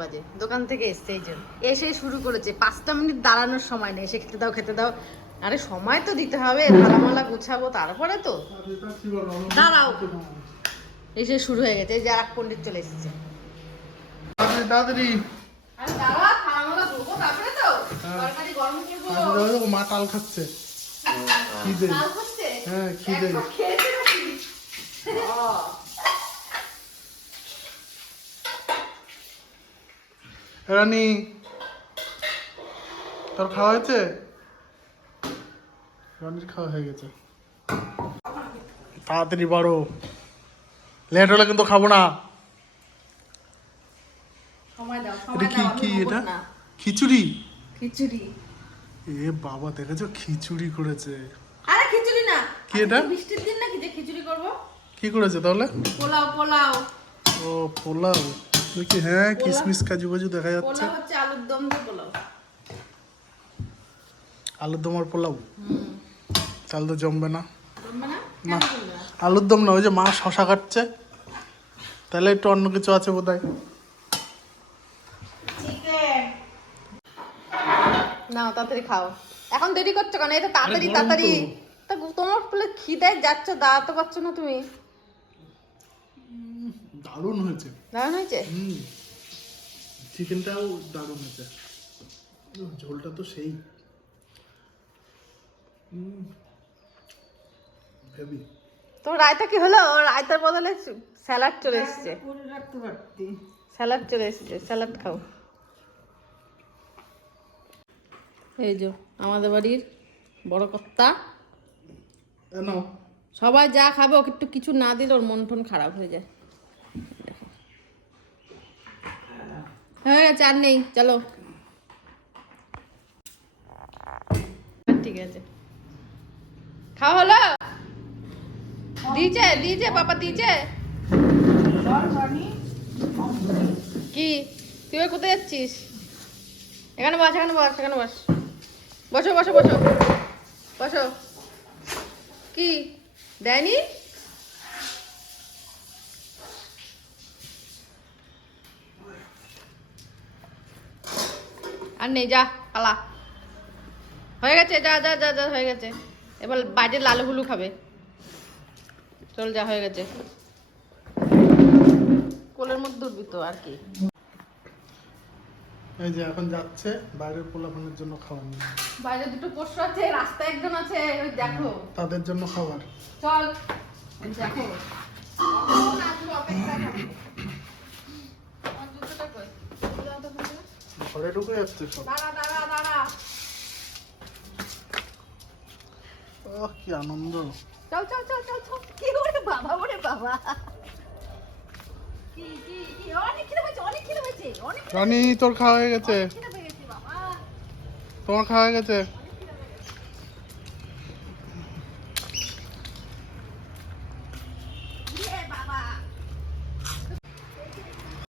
বাজে দোকান থেকে এসছে, এই জন্য এসে শুরু করেছে 5টা মিনিট দাঁড়ানোর সময় নেই। এসে খেতে দাও। আরে সময় তো দিতে হবে, থালামালা গুছাবো তারপরে তো। দাঁড়াও, এসে শুরু হয়ে গেছে। এই যে আর এক পণ্ডিত চলে এসেছে। তাড়াতাড়ি আরে দাঁড়া, থালামালা ধোবো তারপরে তো তরকারি গরম করবো। মা তাল খাচ্ছে, খিদে। হ্যাঁ খিদে। রানী তোর খাওয়া হয়েছে? রানীর খাওয়া হয়ে গেছে। তাড়াতাড়ি বাড়ো, লেট হলে কিন্তু খাবো না। এটা কি কি এটা? খিচুড়ি। খিচুড়ি? এ বাবা, দেখেছো খিচুড়ি করেছে। আরে খিচুড়ি না, কি এটা? বৃষ্টির দিন নাকি যে খিচুড়ি করব? কি করেছে তাহলে? পোলাও। ও পোলাও দেখি। হ্যাঁ কিশমিশ কাজু বাজু দেখা যাচ্ছে। পোলাও হচ্ছে আলুর দম দিয়ে পোলাও। আলুর দম আর পোলাও? তাহলে তো জমবে না। জমবে না? না, কেন জমবে না? আলুর দম না, ওই যে মা শশা কাটছে, তাহলে একটু অন্য কিছু আছে বোধহয়। না তাড়াতাড়ি খাও, এখন দেরি করছো কেন? এটা তাড়াতাড়ি। তা তোমার বলে খিদে যাচ্ছ, দাঁড়াতে পারছো না তুমি। দারুণ হয়েছে। দারুণ হয়েছে? চিকেনটাও দারুণ হয়েছে, ঝোলটা তো সেই হেভি। তো রায়তা কি হলো? রায়তার বদলে স্যালাড চলে এসেছে। স্যালাড খাও। এই যে আমাদের বাড়ির বড় কর্তা, সবাই যা খাবে ওকে একটু কিছু না দিলে ওর মন টন খারাপ হয়ে যায়। হয়ে গেছে, আর নেই, চলো। ঠিক আছে, খাওয়া হলো? দিয়েছে বাবা দিয়েছে। কি তুই কোথায় যাচ্ছিস? এখানে বস। বসো। কি দেয়নি? আর নেই, যা পালা। হয়ে গেছে, যা হয়ে গেছে। এবার বাইরে লালু হুলু খাবে। চল যা, হয়ে গেছে। কোলের মধ্যে উঠবি তো আর কি। এই যে এখন যাচ্ছে বাইরের পোলাপানের জন্য খাবার নিয়ে। বাইরে দুটো পোষ্য আছে, রাস্তায় একজন আছে, ওই দেখো তাদের জন্য খাবার। চল দেখো। ঘরে ঢুকে যাচ্ছে সব। দাঁড়া। কি আনন্দ। চল। কি ওরে বাবা। কি অনেক খিদে পেয়েছে। রানী তোর খাওয়া হয়ে গেছে? খিদে পেয়ে গেছে বাবা। তোমার খাওয়া হয়ে গেছে?